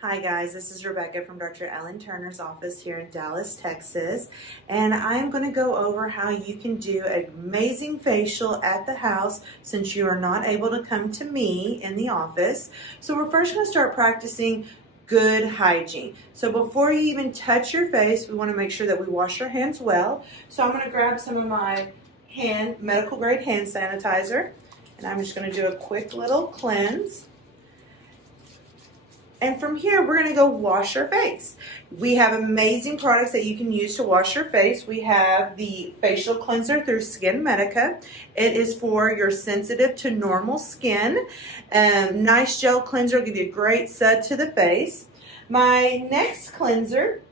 Hi guys, this is Rebecca from Dr. Ellen Turner's office here in Dallas, Texas, and I'm going to go over how you can do an amazing facial at the house since you are not able to come to me in the office. So we're first going to start practicing good hygiene. So before you even touch your face, we want to make sure that we wash our hands well. So I'm going to grab some of my medical grade hand sanitizer, and I'm just going to do a quick little cleanse. And from here, we're going to go wash our face. We have amazing products that you can use to wash your face. We have the facial cleanser through Skin Medica. It is for your sensitive to normal skin. Nice gel cleanser will give you a great sud to the face. My next cleanser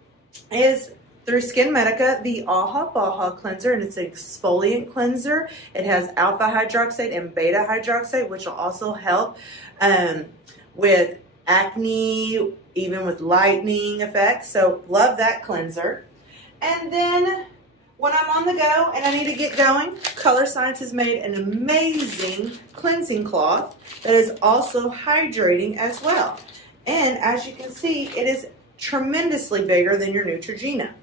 is through Skin Medica, the Aha Baha cleanser, and it's an exfoliant cleanser. It has alpha hydroxide and beta hydroxide, which will also help with acne, even with lightening effects. So love that cleanser. And then when I'm on the go and I need to get going, Color Science has made an amazing cleansing cloth that is also hydrating as well. And as you can see, it is tremendously bigger than your Neutrogena.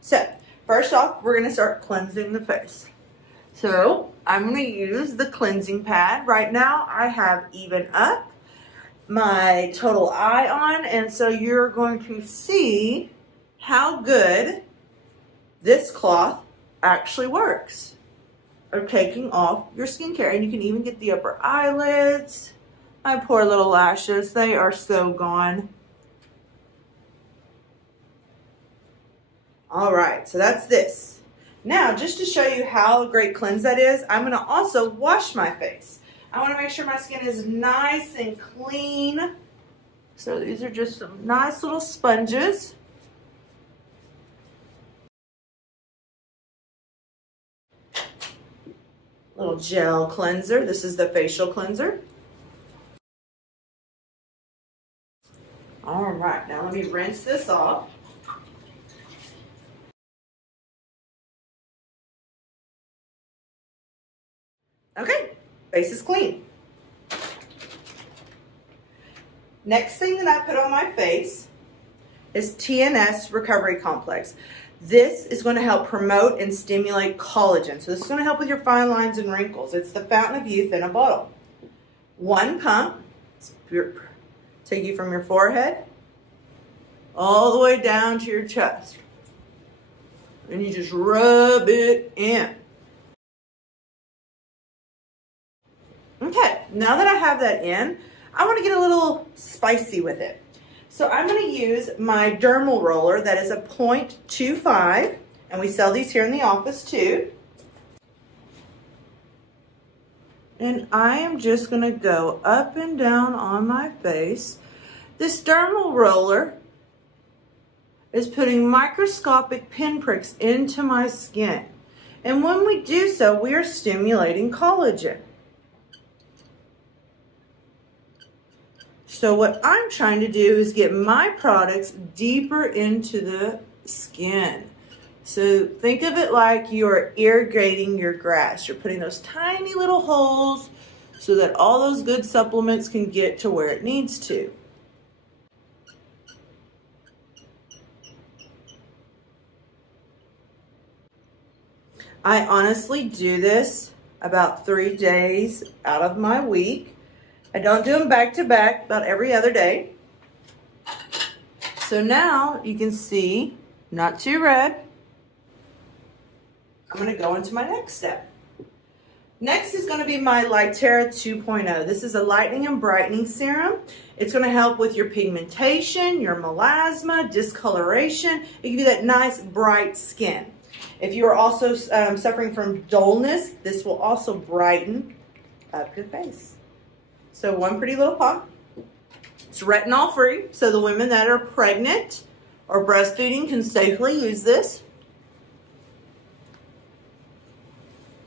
So first off, we're going to start cleansing the face. So I'm going to use the cleansing pad. Right now I have Even Up, my Total Eye on, and so you're going to see how good this cloth actually works of taking off your skincare. And you can even get the upper eyelids. My poor little lashes, they are so gone. All right, so that's this. Now, just to show you how a great cleanse that is, I'm gonna also wash my face. I want to make sure my skin is nice and clean. So these are just some nice little sponges. Little gel cleanser. This is the facial cleanser. All right, now let me rinse this off. Okay. Face is clean. Next thing that I put on my face is TNS Recovery Complex. This is going to help promote and stimulate collagen. So this is going to help with your fine lines and wrinkles. It's the fountain of youth in a bottle. One pump. Take you from your forehead all the way down to your chest. And you just rub it in. Okay, now that I have that in, I want to get a little spicy with it. So I'm going to use my dermal roller that is a 0.25, and we sell these here in the office too. And I am just going to go up and down on my face. This dermal roller is putting microscopic pinpricks into my skin. And when we do so, we are stimulating collagen. So what I'm trying to do is get my products deeper into the skin. So think of it like you're irrigating your grass. You're putting those tiny little holes so that all those good supplements can get to where it needs to. I honestly do this about 3 days out of my week. I don't do them back to back, about every other day. So now you can see, not too red. I'm gonna go into my next step. Next is gonna be my Lightera 2.0. This is a lightening and brightening serum. It's gonna help with your pigmentation, your melasma, discoloration. It gives you that nice bright skin. If you are also suffering from dullness, this will also brighten up your face. So one pretty little pump. It's retinol free, so the women that are pregnant or breastfeeding can safely use this.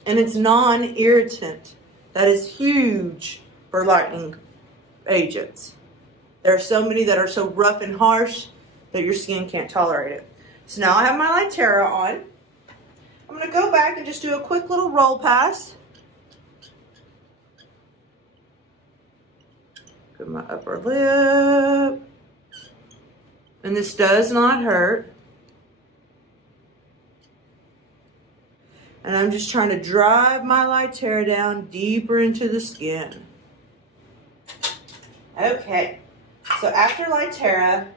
And it's non-irritant. That is huge for lightening agents. There are so many that are so rough and harsh that your skin can't tolerate it. So now I have my Lightera on. I'm going to go back and just do a quick little roll pass. Go to my upper lip. And this does not hurt. And I'm just trying to drive my Lightera down deeper into the skin. Okay, so after Lightera,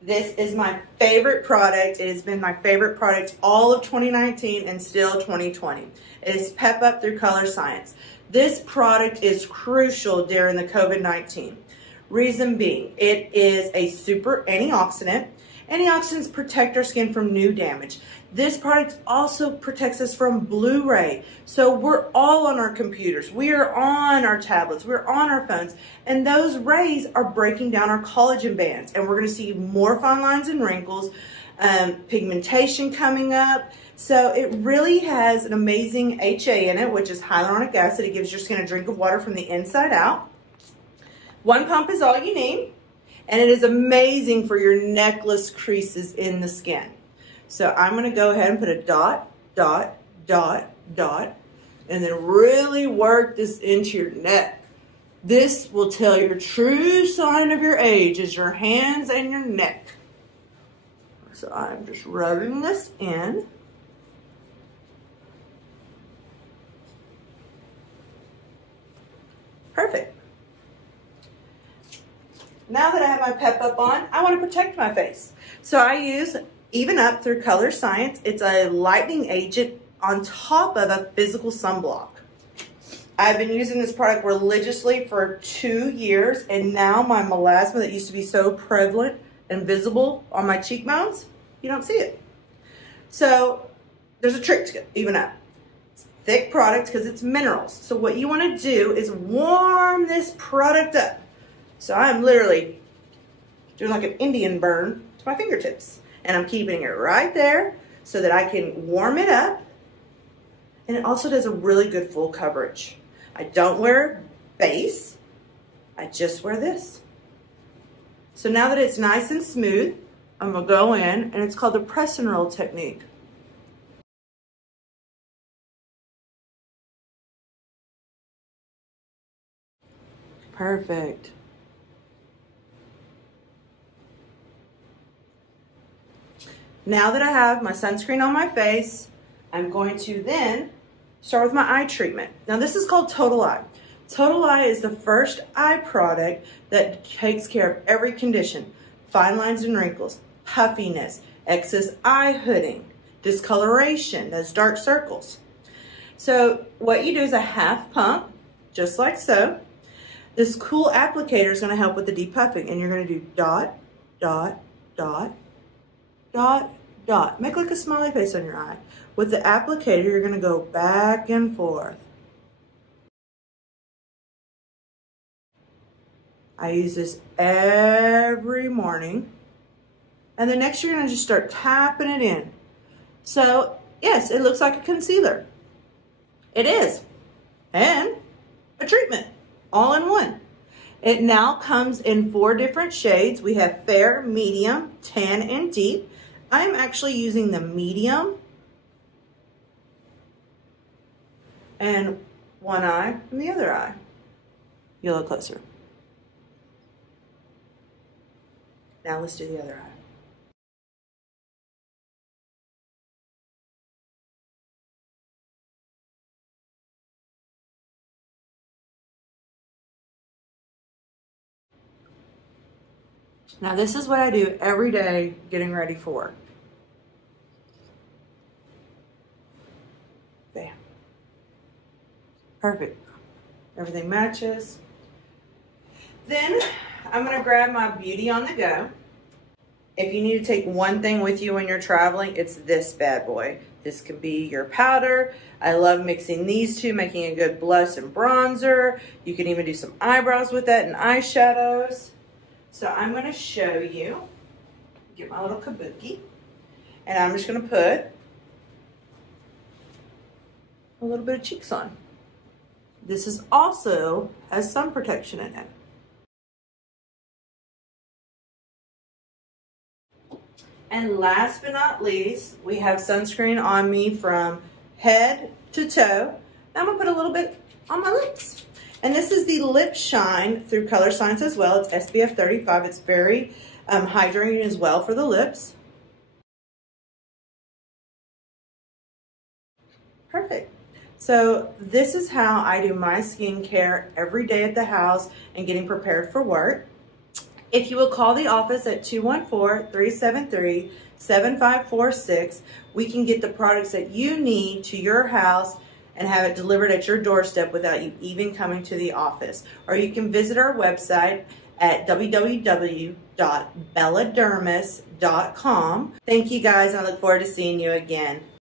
this is my favorite product. It has been my favorite product all of 2019 and still 2020. It is Pep Up through Color Science. This product is crucial during the COVID-19. Reason being, it is a super antioxidant. Antioxidants protect our skin from new damage. This product also protects us from blue ray. So we're all on our computers, we are on our tablets, we're on our phones, and those rays are breaking down our collagen bands, and we're gonna see more fine lines and wrinkles, pigmentation coming up. So it really has an amazing HA in it, which is hyaluronic acid. It gives your skin a drink of water from the inside out. One pump is all you need. And it is amazing for your necklace creases in the skin. So I'm gonna go ahead and put a dot, dot, dot, dot, and then really work this into your neck. This will tell your true sign of your age is your hands and your neck. So I'm just rubbing this in. Perfect. Now that I have my Pep Up on, I want to protect my face. So I use Even Up through Color Science. It's a lightening agent on top of a physical sunblock. I've been using this product religiously for 2 years, and now my melasma that used to be so prevalent and visible on my cheekbones, you don't see it. So there's a trick to Even Up. It's a thick product because it's minerals. So what you want to do is warm this product up. So I'm literally doing like an Indian burn to my fingertips. And I'm keeping it right there so that I can warm it up. And it also does a really good full coverage. I don't wear base, I just wear this. So now that it's nice and smooth, I'm gonna go in, and it's called the press and roll technique. Perfect. Now that I have my sunscreen on my face, I'm going to then start with my eye treatment. Now this is called Total Eye. Total Eye is the first eye product that takes care of every condition. Fine lines and wrinkles, puffiness, excess eye hooding, discoloration, those dark circles. So what you do is a half pump, just like so. This cool applicator is going to help with the depuffing, and you're going to do dot, dot, dot, dot, dot. Make like a smiley face on your eye. With the applicator, you're going to go back and forth. I use this every morning. And then next you're going to just start tapping it in. So, yes, it looks like a concealer. It is. And a treatment, all in one. It now comes in 4 different shades. We have fair, medium, tan, and deep. I'm actually using the medium. And one eye and the other eye. You look closer. Now let's do the other eye. Now this is what I do every day getting ready for work. Bam. Perfect. Everything matches. Then I'm going to grab my Beauty on the Go. If you need to take one thing with you when you're traveling, it's this bad boy. This could be your powder. I love mixing these two, making a good blush and bronzer. You can even do some eyebrows with that and eyeshadows. So I'm going to show you, get my little kabuki, and I'm just going to put a little bit of cheeks on. This is also has sun protection in it. And last but not least, we have sunscreen on me from head to toe. I'm gonna put a little bit on my lips. And this is the Lip Shine through Color Science as well. It's SPF 35. It's very hydrating as well for the lips. Perfect. So this is how I do my skincare every day at the house and getting prepared for work. If you will call the office at 214-373-7546, we can get the products that you need to your house and have it delivered at your doorstep without you even coming to the office. Or you can visit our website at www.belladermis.com. Thank you guys. I look forward to seeing you again.